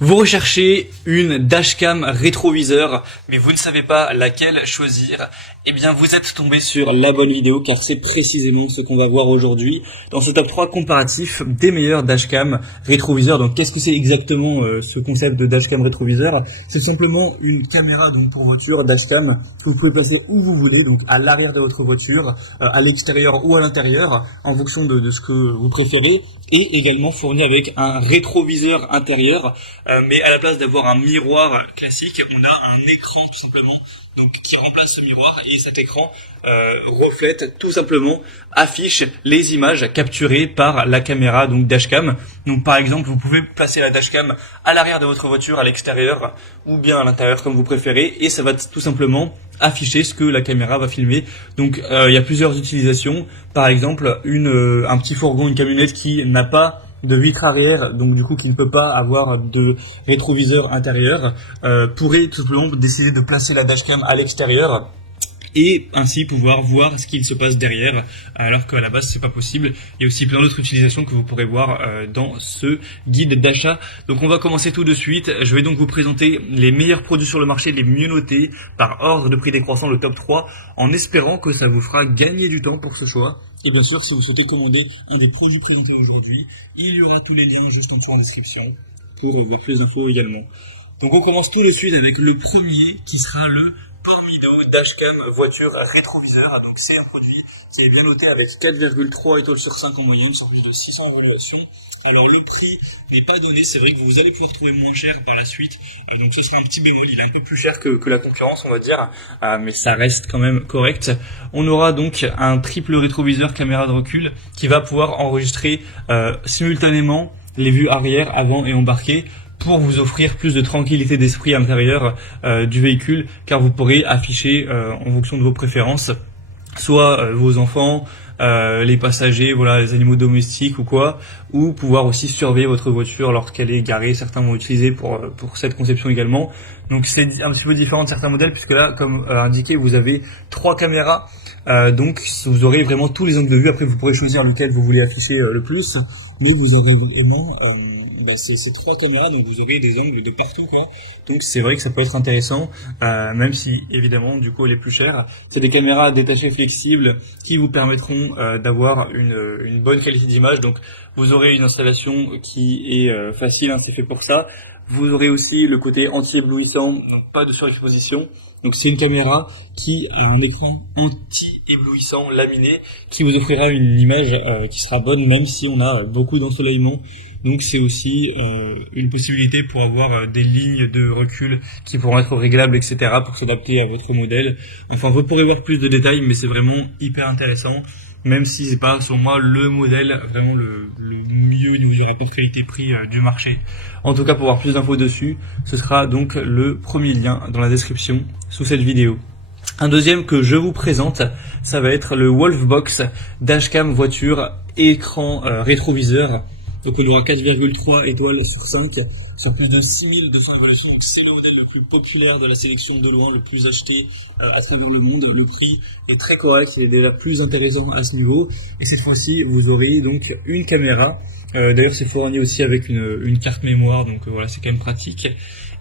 Vous recherchez une dashcam rétroviseur, mais vous ne savez pas laquelle choisir. Eh bien, vous êtes tombé sur la bonne vidéo, car c'est précisément ce qu'on va voir aujourd'hui dans ce top 3 comparatif des meilleurs dashcam rétroviseurs. Donc, qu'est-ce que c'est exactement ce concept de dashcam rétroviseur? C'est simplement une caméra donc pour voiture dashcam que vous pouvez placer où vous voulez, donc à l'arrière de votre voiture, à l'extérieur ou à l'intérieur, en fonction de ce que vous préférez, et également fournie avec un rétroviseur intérieur. Mais à la place d'avoir un miroir classique, on a un écran tout simplement, donc qui remplace ce miroir, et cet écran reflète tout simplement, affiche les images capturées par la caméra donc dashcam. Donc par exemple, vous pouvez placer la dashcam à l'arrière de votre voiture, à l'extérieur ou bien à l'intérieur comme vous préférez, et ça va tout simplement afficher ce que la caméra va filmer. Donc il y a plusieurs utilisations. Par exemple, un petit fourgon, une camionnette qui n'a pas de vitre arrière, donc du coup qui ne peut pas avoir de rétroviseur intérieur, pourrait tout simplement décider de placer la dashcam à l'extérieur et ainsi pouvoir voir ce qu'il se passe derrière, alors qu'à la base c'est pas possible. Il y a aussi plein d'autres utilisations que vous pourrez voir dans ce guide d'achat. Donc on va commencer tout de suite. Je vais donc vous présenter les meilleurs produits sur le marché, les mieux notés par ordre de prix décroissant, le top 3, en espérant que ça vous fera gagner du temps pour ce choix. Et bien sûr, si vous souhaitez commander un des produits présentés aujourd'hui, il y aura tous les liens juste en description pour voir plus d'infos également. Donc on commence tout de suite avec le premier qui sera le dashcam voiture rétroviseur. Donc c'est un produit qui est bien noté avec 4,3 étoiles sur 5 en moyenne sur plus de 600 évaluations. Alors le prix n'est pas donné, c'est vrai que vous allez pouvoir trouver moins cher par la suite, et donc ce sera un petit bémol, il est un peu plus cher que la concurrence on va dire, mais ça reste quand même correct. On aura donc un triple rétroviseur caméra de recul qui va pouvoir enregistrer simultanément les vues arrière, avant et embarquées, pour vous offrir plus de tranquillité d'esprit à l'intérieur du véhicule, car vous pourrez afficher en fonction de vos préférences, soit vos enfants, les passagers, voilà, les animaux domestiques ou quoi, ou pouvoir aussi surveiller votre voiture lorsqu'elle est garée. Certains vont utiliser pour cette conception également. Donc c'est un petit peu différent de certains modèles, puisque là, comme indiqué, vous avez 3 caméras, donc vous aurez vraiment tous les angles de vue. Après, vous pourrez choisir lequel vous voulez afficher le plus, mais vous aurez vraiment ces 3 caméras, donc vous aurez des angles de partout, quoi. Donc c'est vrai que ça peut être intéressant, même si évidemment du coup elle est plus chère. C'est des caméras détachées flexibles qui vous permettront d'avoir une bonne qualité d'image. Donc vous aurez une installation qui est facile, hein, c'est fait pour ça. Vous aurez aussi le côté anti-éblouissant, donc pas de surexposition. Donc c'est une caméra qui a un écran anti-éblouissant laminé qui vous offrira une image qui sera bonne même si on a beaucoup d'ensoleillement. Donc c'est aussi une possibilité pour avoir des lignes de recul qui pourront être réglables, etc. pour s'adapter à votre modèle. Enfin, vous pourrez voir plus de détails, mais c'est vraiment hyper intéressant, même si c'est pas, selon moi, le modèle vraiment le mieux au niveau du rapport qualité-prix du marché. En tout cas, pour voir plus d'infos dessus, ce sera donc le premier lien dans la description sous cette vidéo. Un deuxième que je vous présente, ça va être le Wolfbox dashcam voiture écran rétroviseur. Donc on aura 4,3 étoiles sur 5 sur plus de 6200 évaluations. Donc c'est le modèle le plus populaire de la sélection de loin, le plus acheté à travers le monde. Le prix est très correct, il est déjà plus intéressant à ce niveau. Et cette fois-ci, vous aurez donc une caméra. D'ailleurs, c'est fourni aussi avec une carte mémoire, donc voilà, c'est quand même pratique.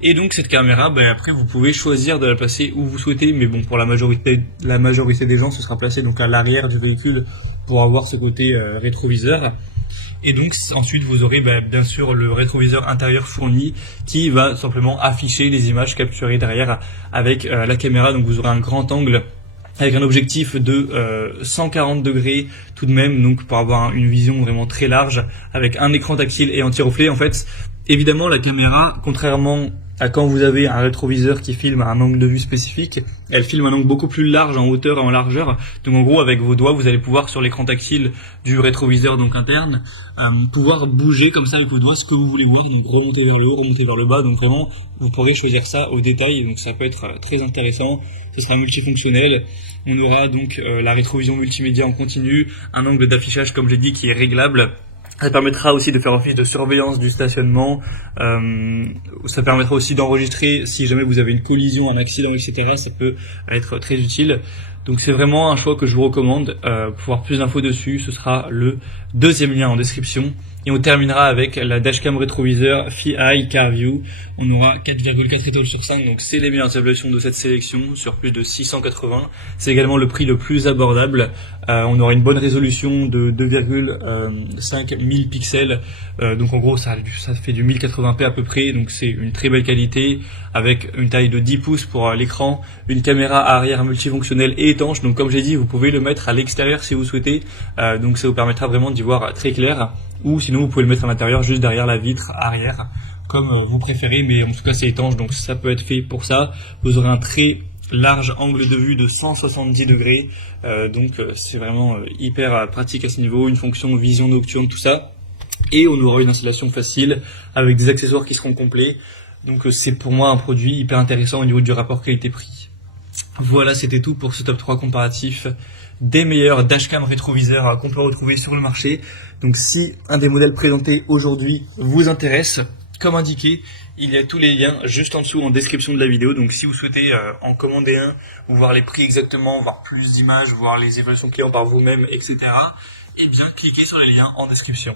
Et donc cette caméra, après vous pouvez choisir de la placer où vous souhaitez, mais bon, pour la majorité des gens, ce sera placé donc à l'arrière du véhicule pour avoir ce côté rétroviseur. Et donc ensuite vous aurez bien sûr le rétroviseur intérieur fourni qui va simplement afficher les images capturées derrière avec la caméra. Donc vous aurez un grand angle avec un objectif de 140 degrés tout de même, donc pour avoir une vision vraiment très large avec un écran tactile et anti-reflet. En fait, évidemment la caméra, contrairement à quand vous avez un rétroviseur qui filme à un angle de vue spécifique, elle filme un angle beaucoup plus large en hauteur et en largeur. Donc en gros, avec vos doigts, vous allez pouvoir sur l'écran tactile du rétroviseur donc interne, pouvoir bouger comme ça avec vos doigts ce que vous voulez voir, donc remonter vers le haut, remonter vers le bas. Donc vraiment, vous pourrez choisir ça au détail, donc ça peut être très intéressant. Ce sera multifonctionnel. On aura donc la rétrovision multimédia en continu, un angle d'affichage comme j'ai dit qui est réglable. Ça permettra aussi de faire office de surveillance du stationnement. Ça permettra aussi d'enregistrer si jamais vous avez une collision, un accident, etc. Ça peut être très utile. Donc c'est vraiment un choix que je vous recommande. Pour voir plus d'infos dessus, ce sera le deuxième lien en description. Et on terminera avec la dashcam rétroviseur FI CarView. On aura 4,4 étoiles sur 5, donc c'est les meilleures évaluations de cette sélection sur plus de 680. C'est également le prix le plus abordable. On aura une bonne résolution de 2,5 1000 pixels. Donc en gros ça fait du 1080p à peu près, donc c'est une très belle qualité avec une taille de 10 pouces pour l'écran, une caméra arrière multifonctionnelle et étanche. Donc comme j'ai dit, vous pouvez le mettre à l'extérieur si vous souhaitez. Donc ça vous permettra vraiment d'y voir très clair. Ou sinon vous pouvez le mettre à l'intérieur juste derrière la vitre arrière, comme vous préférez, mais en tout cas c'est étanche, donc ça peut être fait pour ça. Vous aurez un très large angle de vue de 170 degrés, donc c'est vraiment hyper pratique à ce niveau, une fonction vision nocturne, tout ça. Et on aura une installation facile avec des accessoires qui seront complets. Donc c'est pour moi un produit hyper intéressant au niveau du rapport qualité-prix. Voilà, c'était tout pour ce top 3 comparatif des meilleurs dashcam rétroviseurs qu'on peut retrouver sur le marché. Donc si un des modèles présentés aujourd'hui vous intéresse, comme indiqué, il y a tous les liens juste en dessous en description de la vidéo. Donc si vous souhaitez en commander un, ou voir les prix exactement, voir plus d'images, voir les évaluations clients par vous-même, etc., eh bien cliquez sur les liens en description.